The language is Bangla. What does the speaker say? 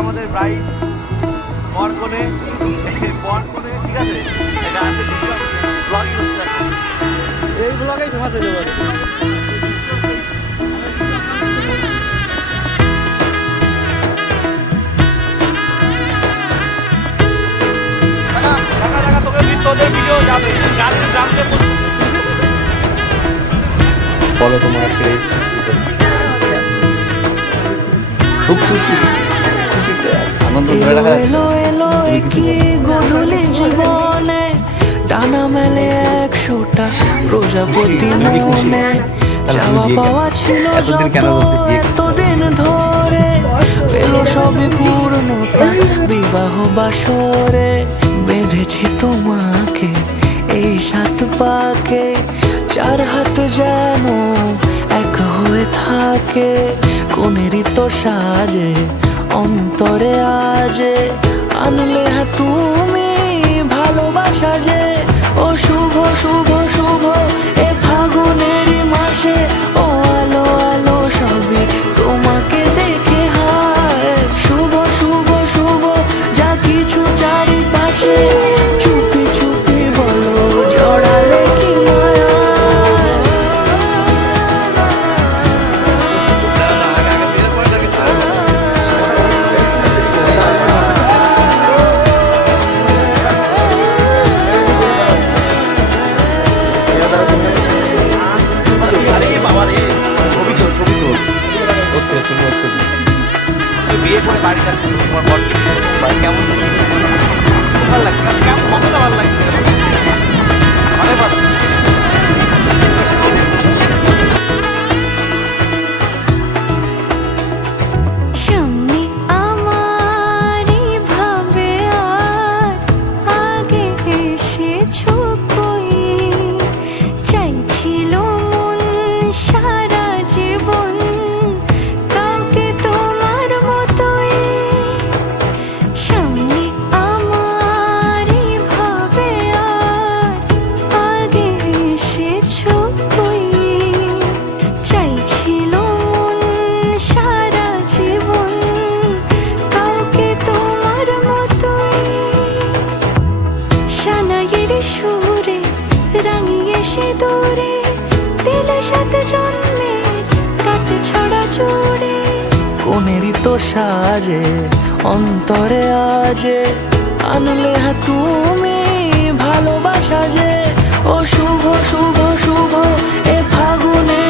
আমাদের ব্রাইড বরকনে বরকনে ঠিক আছে, এটা আছে ব্লগিং হচ্ছে এখন। এই ব্লগেই ফেমাস হয়ে যাবে। তোদের ভিডিও যাবে গাড়ির গ্রামে বলো তোমার আজকে খুব খুশি, খুশিতে আনন্দ ধরে রাখা যাচ্ছে। গধূলি জীবনে ডানা মেলে 100টা প্রজাপতি মনে চাওয়া পাওয়া ছিল যত এতদিন ধরে পেল সবই পূর্ণতা বিবাহ বাসরে বেঁধেছি তোমাকে এই 7 পাকে 4 হাত যেন এক হয়ে থাকে কোনেরই তো সাজে অন্তরে আজে আনলে তুমি ভালোবাসা যে ও শুভ শুভ শুভ এ ফাগুনেরই মাসে ও আলো আলো সবই তোমাকে দেখে হায় শুভ শুভ শুভ যা কিছু চারিপাশে চুপি চুপি বলো জড়ালে কি মায়া বিয়ে করে বাড়ি যাচ্ছে তোমার বরকে কেমন ভালো লাগছে, কেমন কতটা ভালো লাগছে মানে সামনে আমারই ভাবে আর আগে এসেছো কই চাইছিল মন সারা জীবন কাউকে তোমার মতোই সামনে আমারই ভাবে আর আগে এসেছো কই চাইছিল মন সারা জীবন কাউকে তোমার মতোই সানাইয়ের সুরে রাঙিয়ে সে দূরে দিলে 7 জন্মের কাট ছড়া জোড়ে কোনেরই তো সাজে অন্তরে আজে আনলে তুমি ভালোবাসা যে ও শুভ শুভ শুভ এ ফাগুনে